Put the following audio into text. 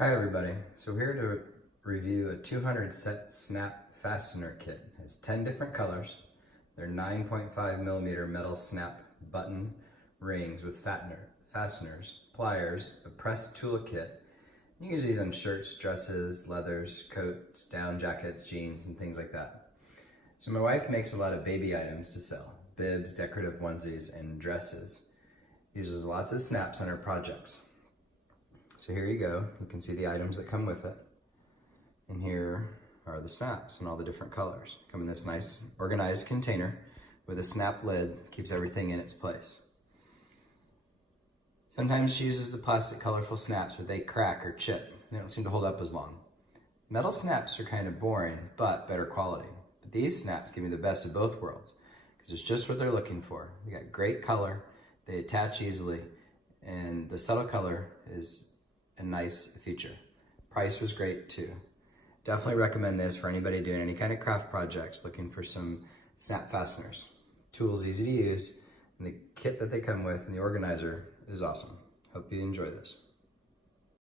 Hi everybody, so we're here to review a 200 set snap fastener kit. It has 10 different colors. They're 9.5 millimeter metal snap button rings with fasteners, pliers, a pressed toolkit. You can use these on shirts, dresses, leathers, coats, down jackets, jeans, and things like that. So my wife makes a lot of baby items to sell, bibs, decorative onesies, and dresses. Uses lots of snaps on her projects. So here you go, you can see the items that come with it. And here are the snaps in all the different colors. Come in this nice organized container with a snap lid, keeps everything in its place. Sometimes she uses the plastic colorful snaps, but they crack or chip. They don't seem to hold up as long. Metal snaps are kind of boring, but better quality. But these snaps give me the best of both worlds, because it's just what they're looking for. They got great color, they attach easily, and the subtle color is a nice feature. Price was great too. Definitely recommend this for anybody doing any kind of craft projects looking for some snap fasteners. Tool's easy to use, and the kit that they come with and the organizer is awesome. Hope you enjoy this.